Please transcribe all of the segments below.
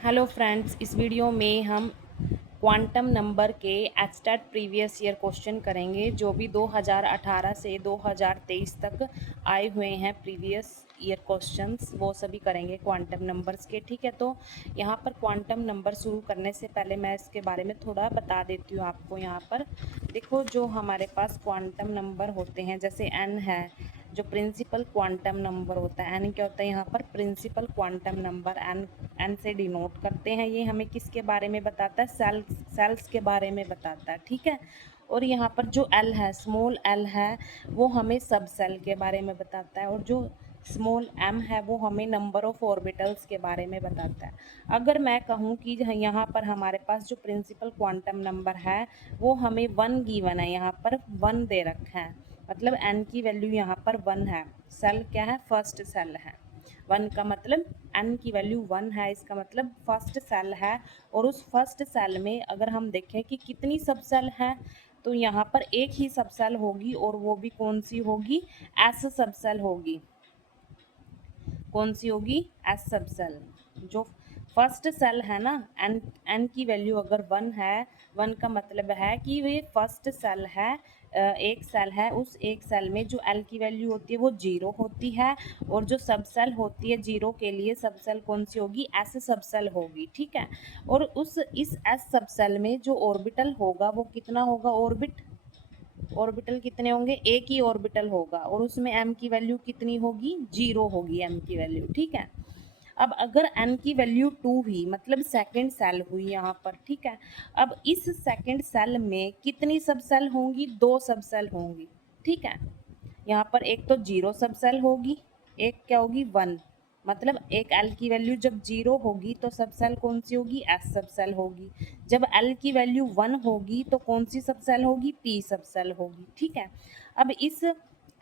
Hello friends, इस video में हम क्वांटम नंबर के एचटेट प्रीवियस ईयर क्वेश्चन करेंगे जो भी 2018 से 2023 तक आए हुए हैं प्रीवियस ईयर क्वेश्चंस, वो सभी करेंगे क्वांटम नंबर्स के। ठीक है, तो यहाँ पर क्वांटम नंबर शुरू करने से पहले मैं इसके बारे में थोड़ा बता देती हूँ आपको। यहाँ पर देखो, जो हमारे पास क्वांटम नंबर होते हैं, जैसे एन है, जो प्रिंसिपल क्वांटम नंबर होता है। एन क्या होता है यहाँ पर? Principal quantum number. एन से डिनोट करते हैं। ये हमें किसके बारे में बताता है? सेल्स के बारे में बताता है। ठीक है, और यहाँ पर जो एल है, स्मॉल एल है, वो हमें सब सेल के बारे में बताता है। और जो स्मॉल एम है वो हमें नंबर ऑफ ऑर्बिटल्स के बारे में बताता है। अगर मैं कहूँ कि यहाँ पर हमारे पास जो प्रिंसिपल क्वांटम नंबर है वो हमें 1 गिवन है, यहाँ पर 1 दे रखा है, मतलब n की वैल्यू यहाँ पर 1 है। सेल क्या है? फर्स्ट सेल है। 1 का मतलब n की वैल्यू 1 है, इसका मतलब फर्स्ट सेल है। और उस फर्स्ट सेल में अगर हम देखें कि कितनी सब सेल है, तो यहाँ पर एक ही सब सेल होगी, और वो भी कौन सी होगी? एस सब सेल होगी। कौन सी होगी? एस सब सेल। जो फर्स्ट सेल है ना, एन एन की वैल्यू अगर 1 है, 1 का मतलब है कि वे फर्स्ट सेल है, एक सेल है। उस एक सेल में जो एल की वैल्यू होती है वो 0 होती है, और जो सब सेल होती है 0 के लिए सब सेल कौन सी होगी? एस सब सेल होगी। ठीक है, और इस एस सब सेल में जो ऑर्बिटल होगा वो कितना होगा? ऑर्बिटल कितने होंगे? एक ही ऑर्बिटल होगा, और उसमें m की वैल्यू कितनी होगी? 0 होगी m की वैल्यू। ठीक है, अब अगर n की वैल्यू 2 हुई, मतलब सेकंड सेल हुई यहाँ पर। ठीक है, अब इस सेकंड सेल में कितनी सब सेल होंगी? 2 सब सेल होंगी। ठीक है, यहाँ पर एक तो 0 सब सेल होगी, एक क्या होगी? 1। मतलब एक एल की वैल्यू जब 0 होगी तो सब सेल कौन सी होगी? एस सब सेल होगी। जब एल की वैल्यू 1 होगी तो कौन सी सब सेल होगी? पी सब सेल होगी। ठीक है, अब इस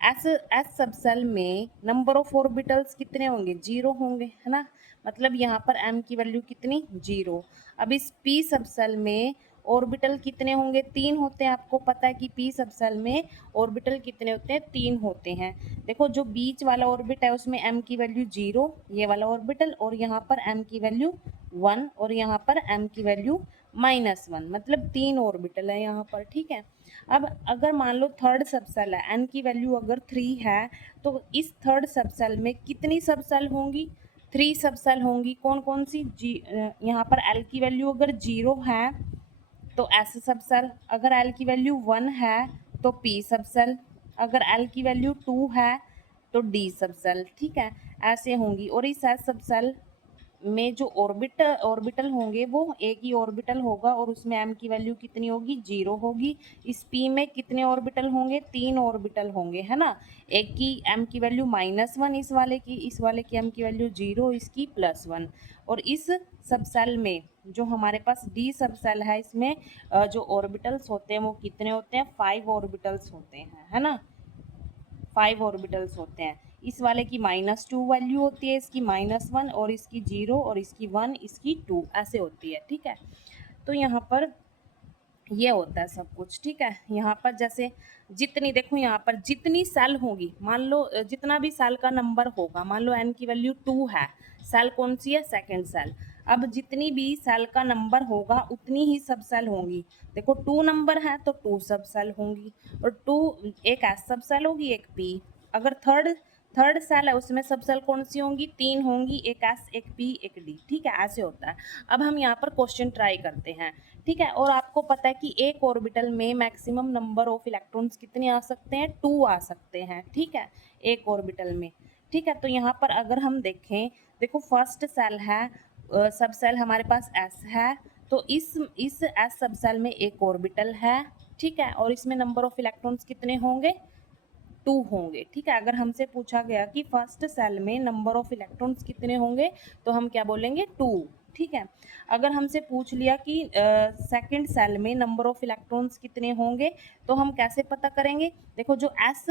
एस सब सेल में नंबर ऑफ ऑर्बिटल्स कितने होंगे? 0 होंगे, है ना। मतलब यहाँ पर m की वैल्यू कितनी? 0। अब इस p सब सेल में ऑर्बिटल कितने होंगे? 3 होते हैं। आपको पता है कि p सब सेल में ऑर्बिटल कितने होते हैं? 3 होते हैं। देखो, जो बीच वाला ऑर्बिट है उसमें m की वैल्यू 0, ये वाला ऑर्बिटल, और यहाँ पर m की वैल्यू 1, और यहाँ पर m की वैल्यू -1, मतलब 3 ऑर्बिटल है यहाँ पर। ठीक है, अब अगर मान लो थर्ड सब सेल है, n की वैल्यू अगर 3 है, तो इस थर्ड सब सेल में कितनी सब सेल होंगी? 3 सब सेल होंगी। कौन कौन सी? यहाँ पर l की वैल्यू अगर 0 है तो एस सब सेल, अगर एल की वैल्यू 1 है तो पी सब सेल, अगर एल की वैल्यू 2 है तो डी सब सेल। ठीक है, ऐसे होंगी। और इस एस सब सेल में जो ऑर्बिटल होंगे वो एक ही ऑर्बिटल होगा, और उसमें m की वैल्यू कितनी होगी? 0 होगी। इस p में कितने ऑर्बिटल होंगे? 3 ऑर्बिटल होंगे, है ना। एक की m की वैल्यू -1, इस वाले की m की वैल्यू 0, इसकी +1। और इस सब सेल में जो हमारे पास d सब सेल है, इसमें जो ऑर्बिटल्स होते हैं वो कितने होते हैं? 5 ऑर्बिटल्स होते हैं, है ना। 5 ऑर्बिटल्स होते हैं। इस वाले की -2 वैल्यू होती है, इसकी -1, और इसकी 0, और इसकी 1, इसकी 2, ऐसे होती है। ठीक है, तो यहाँ पर ये होता है सब कुछ। ठीक है, यहाँ पर जैसे जितनी, देखो यहाँ पर जितनी सेल होगी, मान लो जितना भी सेल का नंबर होगा, मान लो n की वैल्यू 2 है, सेल कौन सी है? Second shell. अब जितनी भी सेल का नंबर होगा उतनी ही सब सेल होंगी। देखो 2 नंबर है तो 2 सब सेल होंगी, और 2 एक एस सब सेल होगी, एक पी। अगर थर्ड थर्ड सेल है उसमें सब सेल कौन सी होंगी? 3 होंगी, एक एस, एक पी, एक डी। ठीक है, ऐसे होता है। अब हम यहाँ पर क्वेश्चन ट्राई करते हैं। ठीक है, और आपको पता है कि एक ऑर्बिटल में मैक्सिमम नंबर ऑफ इलेक्ट्रॉन्स कितने आ सकते हैं? 2 आ सकते हैं। ठीक है, एक ऑर्बिटल में। ठीक है, तो यहाँ पर अगर हम देखें, देखो फर्स्ट सेल है, सब सेल हमारे पास एस है, तो इस एस सब सेल में एक ऑर्बिटल है। ठीक है, और इसमें नंबर ऑफ इलेक्ट्रॉन्स कितने होंगे? 2 होंगे। ठीक है, अगर हमसे पूछा गया कि फर्स्ट सेल में नंबर ऑफ इलेक्ट्रॉन्स कितने होंगे, तो हम क्या बोलेंगे? 2। ठीक है, अगर हमसे पूछ लिया कि सेकंड सेल में नंबर ऑफ इलेक्ट्रॉन्स कितने होंगे, तो हम कैसे पता करेंगे? देखो, जो एस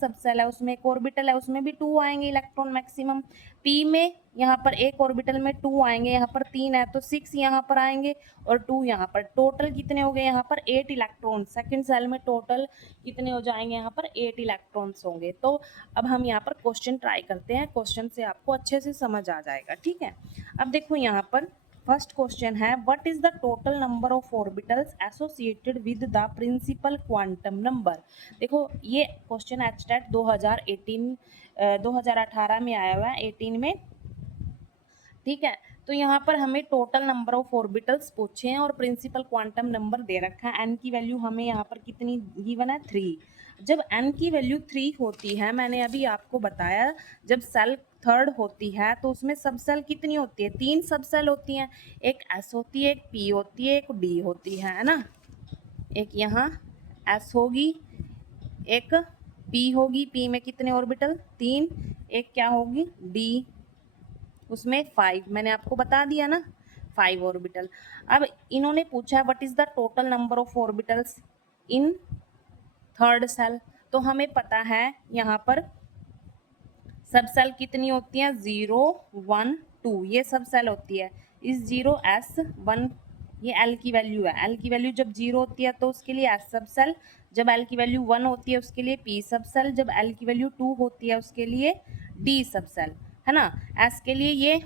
सब सेल है उसमें एक ऑर्बिटल है, उसमें भी 2 आएंगे इलेक्ट्रॉन मैक्सिमम। पी में यहाँ पर एक ऑर्बिटल में 2 आएंगे, यहाँ पर 3 है तो 6 यहाँ पर आएंगे और 2 यहाँ पर। टोटल कितने हो गए यहाँ पर 8 इलेक्ट्रॉन। सेकंड सेल में टोटल कितने हो जाएंगे यहाँ पर 8 इलेक्ट्रॉन्स होंगे। तो अब हम यहाँ पर क्वेश्चन ट्राई करते हैं, क्वेश्चन से आपको अच्छे से समझ आ जाएगा, ठीक है। अब देखो यहाँ पर फर्स्ट क्वेश्चन है, what is the total number of orbitals associated with the principal quantum number. देखो ये क्वेश्चन एचटेट 2018 में आया हुआ है, 18 में, ठीक है। तो यहाँ पर हमें टोटल नंबर ऑफ ऑर्बिटल्स पूछे हैं और प्रिंसिपल क्वांटम नंबर दे रखा है। एन की वैल्यू हमें यहाँ पर कितनी गिवन है 3। जब एन की वैल्यू 3 होती है, मैंने अभी आपको बताया जब सेल थर्ड होती है तो उसमें सब सेल कितनी होती है, 3 सब सेल होती हैं। एक एस होती है, एक पी होती है, एक डी होती है ना। एक यहाँ एस होगी, एक पी होगी, पी में कितने ऑर्बिटल 3, एक क्या होगी डी, उसमें 5, मैंने आपको बता दिया ना 5 ऑर्बिटल। अब इन्होंने पूछा है what is the total number of orbitals in third shell. तो हमें पता है यहाँ पर सब सेल कितनी होती हैं 0 1 2, ये सब सेल होती है। इस 0s1 ये एल की वैल्यू है। एल की वैल्यू जब 0 होती है तो उसके लिए एस सब सेल, जब एल की वैल्यू 1 होती है उसके लिए पी सब सेल, जब एल की वैल्यू 2 होती है उसके लिए डी सब सेल, है ना। एस के लिए ये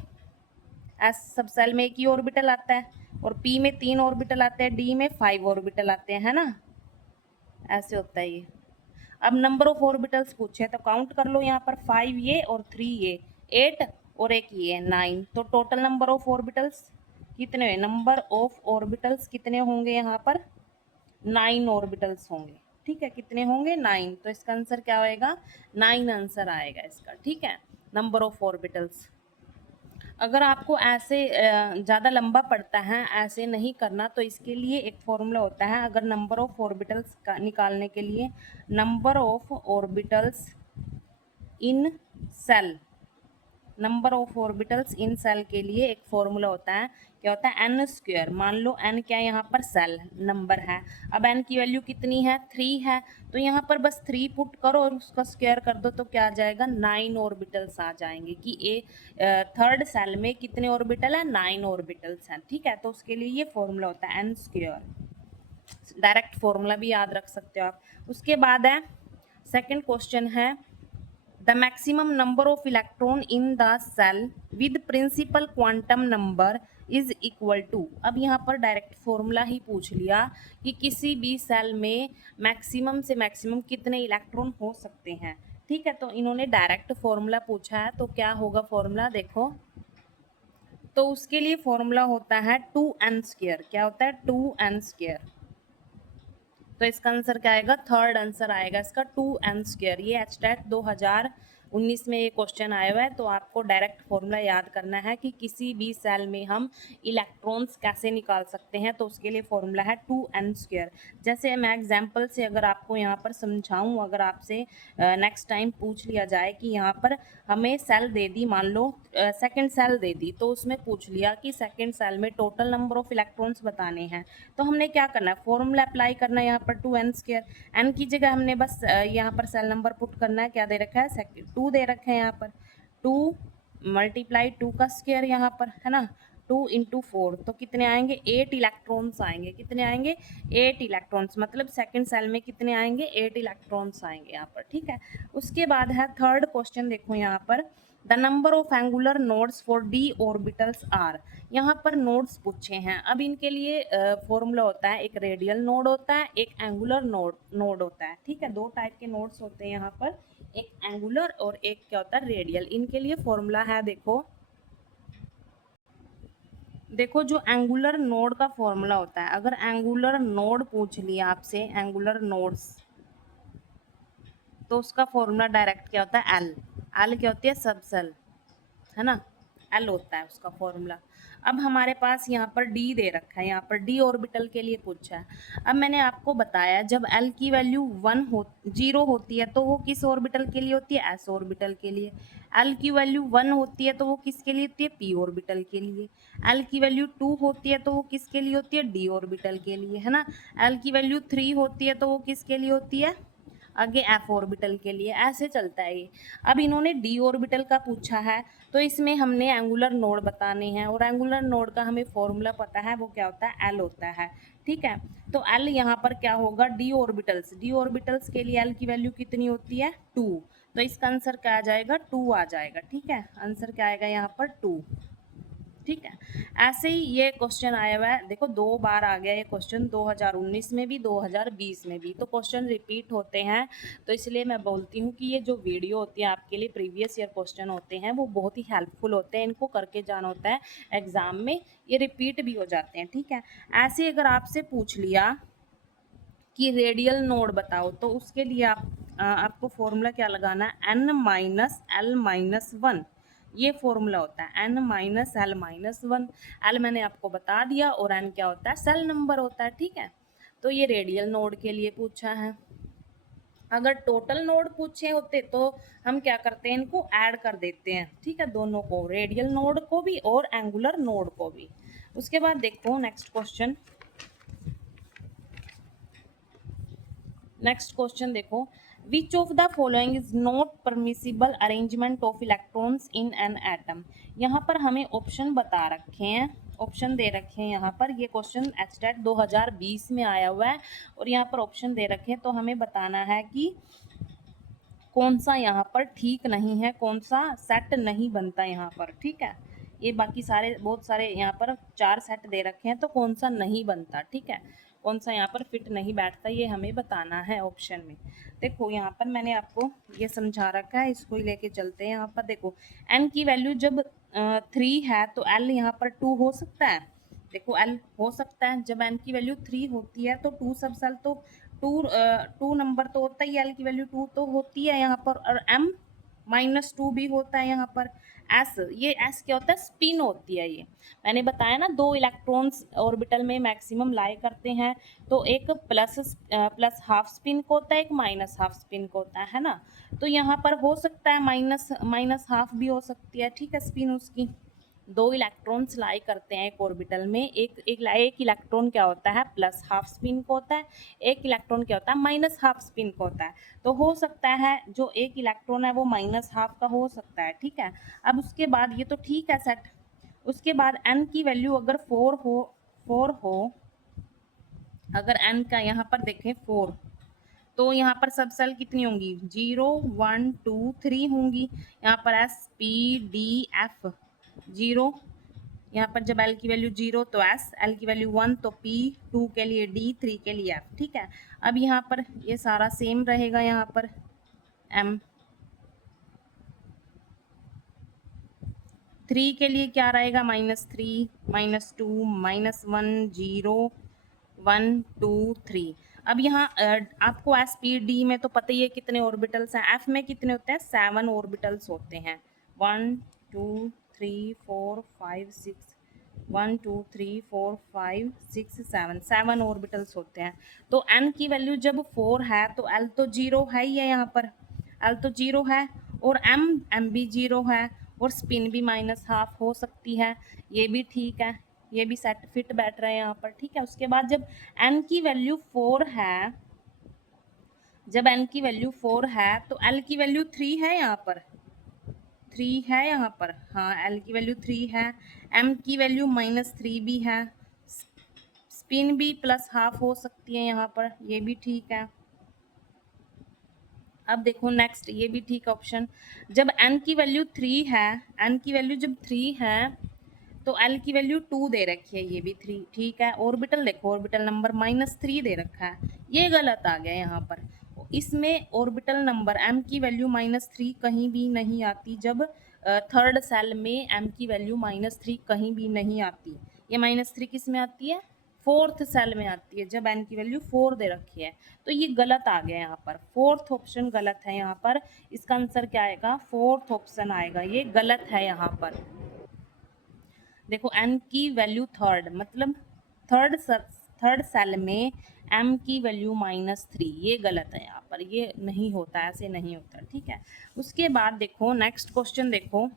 एस सब सेल में एक ही ऑर्बिटल आता है और पी में 3 ऑर्बिटल आते हैं, डी में 5 ऑर्बिटल आते हैं, है ना। ऐसे होता है ये। अब नंबर ऑफ ऑर्बिटल्स पूछे तो काउंट कर लो यहाँ पर 5 ये और 3 ये, 8 और एक ये 9। तो टोटल नंबर ऑफ ऑर्बिटल्स कितने हुए, नंबर ऑफ ऑर्बिटल्स कितने होंगे यहाँ पर 9 ऑर्बिटल्स होंगे, ठीक है। कितने होंगे 9, तो इसका आंसर क्या होएगा 9 आंसर आएगा इसका, ठीक है। Number of orbitals. अगर आपको ऐसे ज़्यादा लंबा पड़ता है, ऐसे नहीं करना, तो इसके लिए एक फॉर्मूला होता है। अगर नंबर ऑफ ऑर्बिटल्स का निकालने के लिए, number of orbitals in shell, number of orbitals in shell के लिए एक फॉर्मूला होता है, क्या होता है एन स्क्वायर। मान लो एन क्या है यहाँ पर सेल नंबर है। अब एन की वैल्यू कितनी है 3 है, तो यहाँ पर बस 3 पुट करो और उसका स्क्वायर कर दो तो क्या आ जाएगा 9 ऑर्बिटल्स आ जाएंगे। कि थर्ड सेल में कितने ऑर्बिटल है 9 ऑर्बिटल्स हैं, ठीक है। तो उसके लिए ये फॉर्मूला होता है एन स्क्वायर। डायरेक्ट फॉर्मूला भी याद रख सकते हो आप। उसके बाद है सेकेंड क्वेश्चन है, the maximum number of electron in the cell with principal quantum number is equal to। अब यहाँ पर डायरेक्ट फॉर्मूला ही पूछ लिया कि किसी भी सेल में मैक्सिमम से मैक्सिमम कितने इलेक्ट्रॉन हो सकते हैं, ठीक है। तो इन्होंने डायरेक्ट फॉर्मूला पूछा है, तो क्या होगा फॉर्मूला देखो। तो उसके लिए फॉर्मूला होता है 2n²। क्या होता है 2n²। तो इसका आंसर क्या आएगा, थर्ड आंसर आएगा इसका 2n²। ये एचटेट 2019 में ये क्वेश्चन आया हुआ है। तो आपको डायरेक्ट फॉर्मूला याद करना है कि किसी भी सेल में हम इलेक्ट्रॉन्स कैसे निकाल सकते हैं, तो उसके लिए फॉर्मूला है 2n²। जैसे मैं एग्जांपल से अगर आपको यहाँ पर समझाऊँ, अगर आपसे नेक्स्ट टाइम पूछ लिया जाए कि यहाँ पर हमें सेल दे दी, मान लो सेकेंड सेल दे दी, तो उसमें पूछ लिया कि सेकेंड सेल में टोटल नंबर ऑफ इलेक्ट्रॉन्स बताने हैं, तो हमने क्या करना है फॉर्मूला अप्लाई करना है यहाँ पर 2n²। एन की जगह हमने बस यहाँ पर सेल नंबर पुट करना है, क्या दे रखा है 2 दे रखे हैं यहाँ पर, 2 मल्टीप्लाई 2 का स्क्वायर यहाँ पर, है ना। 2 × 4 तो कितने आएंगे 8 इलेक्ट्रॉन्स आएंगे। कितने आएंगे 8 इलेक्ट्रॉन्स, मतलब सेकंड सेल में कितने आएंगे 8 इलेक्ट्रॉन्स आएंगे यहाँ पर, ठीक है। उसके बाद है थर्ड क्वेश्चन, देखो यहाँ पर the number of angular nodes for D orbitals are. यहाँ पर नोड्स पूछे हैं। अब इनके लिए फॉर्मूला होता है, एक रेडियल नोड होता है, एक एंगुलर नोड होता है, ठीक है। 2 टाइप के नोड्स होते हैं यहाँ पर, एक एंगुलर और एक क्या होता है रेडियल। इनके लिए फॉर्मूला है, देखो जो एंगुलर नोड का फॉर्मूला होता है, अगर एंगुलर नोड पूछ लिया आपसे, एंगुलर नोड्स, तो उसका फॉर्मूला डायरेक्ट क्या होता है एल क्या होती है सब सेल, है ना, एल होता है उसका फॉर्मूला। अब हमारे पास यहाँ पर डी दे रखा है, यहाँ पर डी ऑर्बिटल के लिए पूछा है। अब मैंने आपको बताया जब एल की वैल्यू 0 होती है तो वो किस ऑर्बिटल के लिए होती है, एस ऑर्बिटल के लिए। एल की वैल्यू 1 होती है तो वो किसके लिए होती है, पी ऑर्बिटल के लिए। एल की वैल्यू 2 होती है तो वो किसके लिए होती है, डी ऑर्बिटल के लिए, है ना। एल की वैल्यू 3 होती है तो वो किसके लिए होती है, आगे एफ ऑर्बिटल के लिए, ऐसे चलता है ये। अब इन्होंने डी ऑर्बिटल का पूछा है, तो इसमें हमने एंगुलर नोड बताने हैं, और एंगुलर नोड का हमें फॉर्मूला पता है, वो क्या होता है, एल होता है। ठीक है, तो एल यहाँ पर क्या होगा, डी ऑर्बिटल्स के लिए एल की वैल्यू कितनी होती है, 2। तो इसका आंसर क्या आ जाएगा, 2 आ जाएगा। ठीक है, आंसर क्या आएगा यहाँ पर, 2। ठीक है, ऐसे ही ये क्वेश्चन आया हुआ है, देखो 2 बार आ गया ये क्वेश्चन, 2019 में भी, 2020 में भी। तो क्वेश्चन रिपीट होते हैं, तो इसलिए मैं बोलती हूँ कि ये जो वीडियो होती है आपके लिए, प्रीवियस ईयर क्वेश्चन होते हैं, वो बहुत ही हेल्पफुल होते हैं, इनको करके जाना होता है एग्जाम में, ये रिपीट भी हो जाते हैं। ठीक है, ऐसे अगर आपसे पूछ लिया कि रेडियल नोड बताओ, तो उसके लिए आपको फॉर्मूला क्या लगाना है, n माइनस एल माइनस 1। ये फॉर्मूला होता है n minus L minus 1। L मैंने आपको बता दिया, और n क्या होता है, सेल नंबर होता है। ठीक है, तो ये रेडियल नोड के लिए पूछा है। अगर टोटल नोड पूछे होते तो हम क्या करते हैं, इनको ऐड कर देते हैं। ठीक है, दोनों को, रेडियल नोड को भी और एंगुलर नोड को भी। उसके बाद देखो नेक्स्ट क्वेश्चन, नेक्स्ट क्वेश्चन देखो, विच of the following is not permissible arrangement of electrons in an atom. यहाँ पर हमें ऑप्शन बता रखे हैं, ऑप्शन दे रखे हैं यहाँ पर। ये क्वेश्चन एचटेट 2020 में आया हुआ है, और यहाँ पर ऑप्शन दे रखे हैं, तो हमें बताना है कि कौन सा यहाँ पर ठीक नहीं है, कौन सा सेट नहीं बनता यहाँ पर। ठीक है, ये बाकी सारे बहुत सारे यहाँ पर 4 सेट दे रखे हैं, तो कौन सा नहीं बनता। ठीक है, कौन सा यहाँ पर फिट नहीं बैठता, ये हमें बताना है ऑप्शन में। देखो यहाँ पर मैंने आपको ये समझा रखा है, इसको ही लेके चलते हैं। यहाँ पर देखो n की वैल्यू जब 3 है, तो l यहाँ पर 2 हो सकता है। देखो l हो सकता है, जब n की वैल्यू 3 होती है, तो 2 सब सेल तो 2 नंबर तो होता ही, l की वैल्यू 2 तो होती है यहाँ पर, और m -2 भी होता है यहाँ पर। एस, ये एस क्या होता है, स्पिन होती है। ये मैंने बताया ना, 2 इलेक्ट्रॉन्स ऑर्बिटल में मैक्सिमम लाई करते हैं, तो एक प्लस हाफ स्पिन को होता है, एक माइनस हाफ स्पिन को होता है ना। तो यहाँ पर हो सकता है माइनस हाफ भी हो सकती है। ठीक है, स्पिन उसकी, 2 इलेक्ट्रॉन्स लाई करते हैं एक ऑर्बिटल में, एक इलेक्ट्रॉन क्या होता है, प्लस हाफ स्पिन को होता है, एक इलेक्ट्रॉन क्या होता है, माइनस हाफ स्पिन को होता है। तो हो सकता है जो एक इलेक्ट्रॉन है वो माइनस हाफ का हो सकता है। ठीक है, अब उसके बाद ये तो ठीक है सेट। उसके बाद n की वैल्यू अगर 4 हो, अगर n का यहाँ पर देखें 4, तो यहाँ पर सब सेल कितनी होंगी, 0 1 2 3 होंगी। यहाँ पर s p d f 0, यहाँ पर जब l की वैल्यू 0 तो s, l की वैल्यू 1 तो p, 2 के लिए d, 3 के लिए f। ठीक है, अब यहाँ पर ये सारा सेम रहेगा, यहाँ पर m 3 के लिए क्या रहेगा, -3 -2 -1 0 1 2 3। अब यहाँ आपको एस पी डी में तो पता ही है कितने ऑर्बिटल्स हैं, एफ में कितने होते हैं, 7 ऑर्बिटल्स होते हैं। 1 2 3 4 5 6 1 2 3 4 5 6 7 ऑर्बिटल्स होते हैं। तो n की वैल्यू जब 4 है, तो l तो 0 है ही है, यहाँ पर l तो 0 है, और m भी 0 है, और स्पिन भी -हाफ हो सकती है। ये भी ठीक है, ये भी सेट फिट बैठ रहे हैं यहाँ पर। ठीक है, उसके बाद जब n की वैल्यू 4 है, जब n की वैल्यू 4 है, तो l की वैल्यू 3 है, यहाँ पर 3 है यहाँ पर, हाँ l की वैल्यू 3 है, m की वैल्यू -3 भी है, स्पिन भी +हाफ हो सकती है यहाँ पर, ये भी ठीक है। अब देखो नेक्स्ट, ये भी ठीक ऑप्शन, जब n की वैल्यू 3 है, n की वैल्यू जब 3 है, तो l की वैल्यू 2 दे रखी है, ये भी 3 ठीक है। ऑर्बिटल देखो, ऑर्बिटल नंबर -3 दे रखा है, ये गलत आ गया यहाँ पर। इसमें ऑर्बिटल नंबर m की वैल्यू -3 कहीं भी नहीं आती, जब थर्ड सेल में m की वैल्यू -3 कहीं भी नहीं आती। ये -3 किस में आती है, फोर्थ सेल में आती है, जब n की वैल्यू 4 दे रखी है। तो ये गलत आ गया यहाँ पर, फोर्थ ऑप्शन गलत है यहाँ पर। इसका आंसर क्या आएगा, फोर्थ ऑप्शन आएगा, ये गलत है यहाँ पर। देखो n की वैल्यू थर्ड, मतलब थर्ड सेल में m की वैल्यू -3, ये गलत है यहाँ पर, ये नहीं होता, ऐसे नहीं होता। ठीक है, उसके बाद देखो नेक्स्ट क्वेश्चन देखो,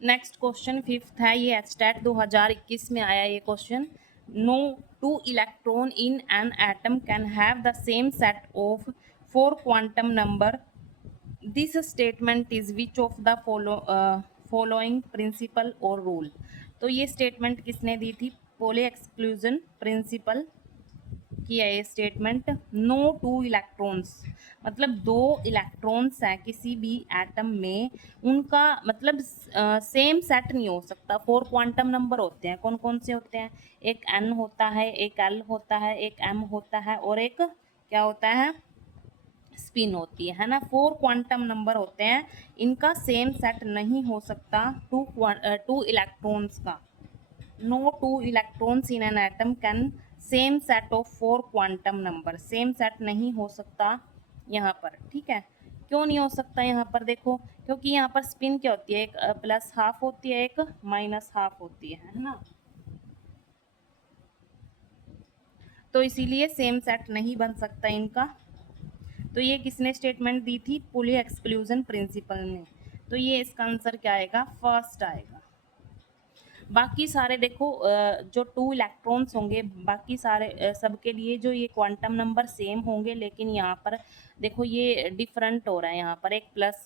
नेक्स्ट क्वेश्चन फिफ्थ है, ये एचटेट 2021 में आया ये क्वेश्चन। No two electron in an atom can have the same set of 4 quantum number. This statement is which of the following principle or rule. तो ये स्टेटमेंट किसने दी थी? पोली एक्सक्लूजन प्रिंसिपल की है ये स्टेटमेंट। नो टू इलेक्ट्रॉन्स मतलब दो electrons हैं किसी भी एटम में, उनका मतलब सेम सेट नहीं हो सकता। 4 क्वांटम नंबर होते हैं, कौन कौन से होते हैं? एक n होता है, एक l होता है, एक m होता है और एक क्या होता है? स्पिन होती है ना। 4 क्वांटम नंबर होते हैं, इनका सेम सेट नहीं हो सकता टू इलेक्ट्रॉन्स का। No two electrons in an atom can same set of 4 quantum number. Same set नहीं हो सकता यहाँ पर, ठीक है। क्यों नहीं हो सकता यहाँ पर? देखो, क्योंकि यहाँ पर स्पिन क्या होती है? एक प्लस हाफ होती है, एक माइनस हाफ होती है ना। तो इसीलिए सेम सेट नहीं बन सकता इनका। तो ये किसने स्टेटमेंट दी थी? पुली एक्सक्लूजन प्रिंसिपल ने। तो ये इसका आंसर क्या आएगा? फर्स्ट आएगा। बाकी सारे देखो जो 2 इलेक्ट्रॉन्स होंगे, बाकी सारे सबके लिए जो ये क्वांटम नंबर सेम होंगे, लेकिन यहाँ पर देखो ये डिफरेंट हो रहा है। यहाँ पर एक प्लस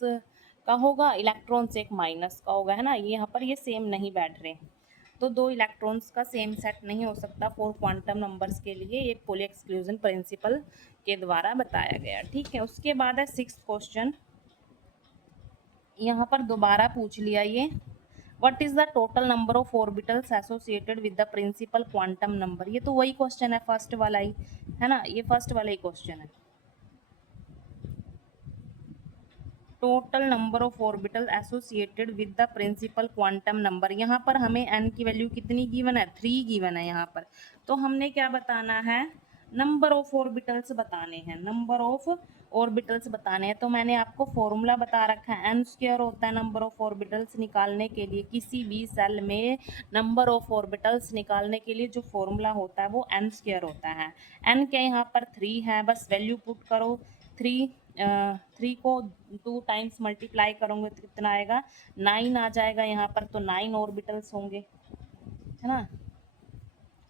का होगा इलेक्ट्रॉन्स, एक माइनस का होगा, है ना। यहाँ पर ये सेम नहीं बैठ रहे, तो 2 इलेक्ट्रॉन्स का सेम सेट नहीं हो सकता 4 क्वांटम नंबर्स के लिए। ये पोली एक्सक्लूजन प्रिंसिपल के द्वारा बताया गया, ठीक है। उसके बाद है 6th क्वेश्चन। यहाँ पर दोबारा पूछ लिया ये, what is the total number of orbitals associated with the principal quantum number. ये तो वही क्वेश्चन है, फर्स्ट वाला ही है ना, ये फर्स्ट वाला ही क्वेश्चन है। Total number of orbital associated with the principal quantum number. यहाँ पर हमें n की वैल्यू कितनी गिवन है? 3 गिवन है यहाँ पर। तो हमने क्या बताना है? नंबर ऑफ ऑर्बिटल्स बताने हैं, नंबर ऑफ ऑर्बिटल्स बताने हैं। तो मैंने आपको फॉर्मूला बता रखा है, n स्क्वायर होता है नंबर ऑफ ऑर्बिटल्स निकालने के लिए। किसी भी सेल में नंबर ऑफ ऑर्बिटल्स निकालने के लिए जो फॉर्मूला होता है वो n स्क्वायर होता है। n क्या यहाँ पर 3 है, बस वैल्यू पुट करो। 3 को 2 टाइम्स मल्टीप्लाई करोगे तो कितना आएगा? 9 आ जाएगा यहाँ पर। तो 9 ऑर्बिटल्स होंगे, है ना।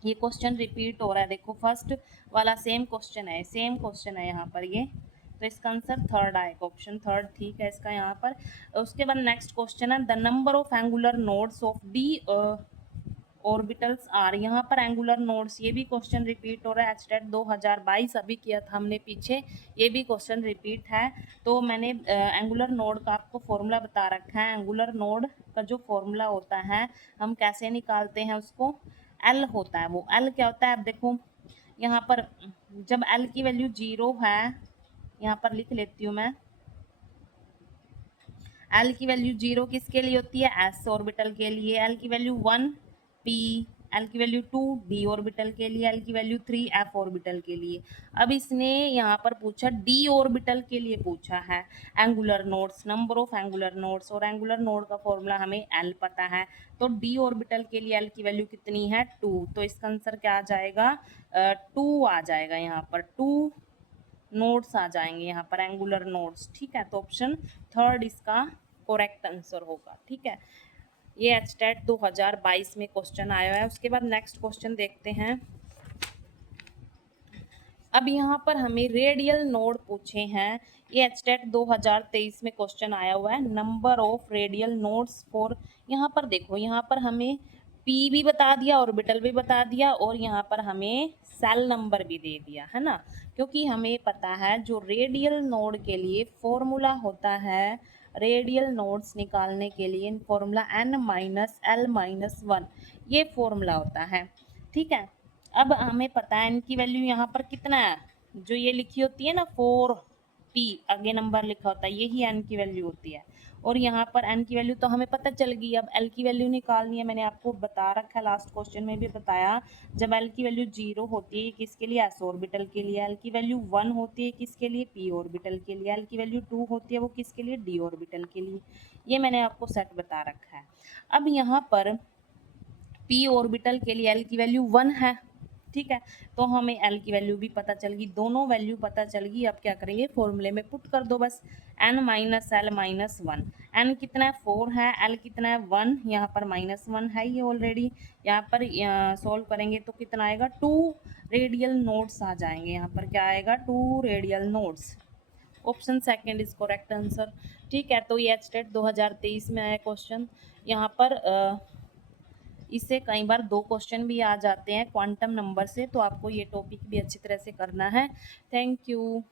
ये क्वेश्चन रिपीट हो रहा है, देखो फर्स्ट वाला सेम क्वेश्चन है, सेम क्वेश्चन है यहाँ पर ये। तो इसका आंसर थर्ड आएगा, ऑप्शन थर्ड ठीक है इसका यहाँ पर। उसके बाद नेक्स्ट क्वेश्चन है, the number of angular nodes of D orbitals are. यहाँ पर एंगुलर नोड्स, ये भी क्वेश्चन रिपीट हो रहा है। एचटेट 2022 अभी किया था हमने पीछे, ये भी क्वेश्चन रिपीट है। तो मैंने एंगुलर नोड का आपको फॉर्मूला बता रखा है। एंगुलर नोड का जो फॉर्मूला होता है, हम कैसे निकालते हैं उसको? एल होता है वो। एल क्या होता है? अब देखो यहाँ पर जब एल की वैल्यू 0 है, यहाँ पर लिख लेती हूँ मैं, एल की वैल्यू 0 किसके लिए होती है? एस ऑर्बिटल के लिए। एल की वैल्यू 1 पी, एल की वैल्यू 2 डी ऑर्बिटल के लिए, एल की वैल्यू 3 एफ ऑर्बिटल के लिए। अब इसने यहाँ पर पूछा डी ऑर्बिटल के लिए पूछा है angular nodes, number of angular nodes, और एंगुलर नोड का फॉर्मूला हमें एल पता है। तो डी ऑर्बिटल के लिए एल की वैल्यू कितनी है? 2। तो इसका आंसर क्या आ जाएगा? 2 आ जाएगा यहाँ पर। 2 नोड्स आ जाएंगे यहाँ पर, एंगुलर नोड्स, ठीक है। तो ऑप्शन थर्ड इसका करेक्ट आंसर होगा, ठीक है। ये एचटेट 2022 में क्वेश्चन आया है। उसके बाद नेक्स्ट क्वेश्चन देखते हैं। अब यहाँ पर हमें रेडियल नोड पूछे हैं। ये एचटेट 2023 में क्वेश्चन आया हुआ है, number of radial nodes for. यहाँ पर देखो, यहाँ पर हमें पी भी बता दिया, ऑर्बिटल भी बता दिया, और यहाँ पर हमें सेल नंबर भी दे दिया, है ना। क्योंकि हमें पता है जो रेडियल नोड के लिए फॉर्मूला होता है, रेडियल नोड्स निकालने के लिए फॉर्मूला n-l-1, ये फॉर्मूला होता है, ठीक है। अब हमें पता है n की वैल्यू यहाँ पर कितना है, जो ये लिखी होती है ना 4p, आगे नंबर लिखा होता है, यही n की वैल्यू होती है। और यहाँ पर n की वैल्यू तो हमें पता चल गई। अब l की वैल्यू निकालनी है, मैंने आपको बता रखा है, लास्ट क्वेश्चन में भी बताया। जब l की वैल्यू 0 होती है किसके लिए? s ऑर्बिटल के लिए। l की वैल्यू 1 होती है किसके लिए? p ऑर्बिटल के लिए। l की वैल्यू 2 होती है वो किसके लिए? d ऑर्बिटल के लिए। ये मैंने आपको सेट बता रखा है। अब यहाँ पर p ऑर्बिटल के लिए l की वैल्यू 1 है, ठीक है। तो हमें l की वैल्यू भी पता चल गई, दोनों वैल्यू पता चल गई। अब क्या करेंगे? फॉर्मूले में पुट कर दो बस, n-l-1। एन कितना है 4 है, एल कितना है 1, यहाँ पर -1 है ये ऑलरेडी। यहाँ पर सॉल्व करेंगे तो कितना आएगा 2 रेडियल नोड्स आ जाएंगे। यहाँ पर क्या आएगा 2 radial nodes. Option second is correct answer. ठीक है, तो ये एचटेट 2023 में आया क्वेश्चन। यहाँ पर इससे कई बार 2 क्वेश्चन भी आ जाते हैं क्वांटम नंबर से, तो आपको ये टॉपिक भी अच्छी तरह से करना है। Thank you.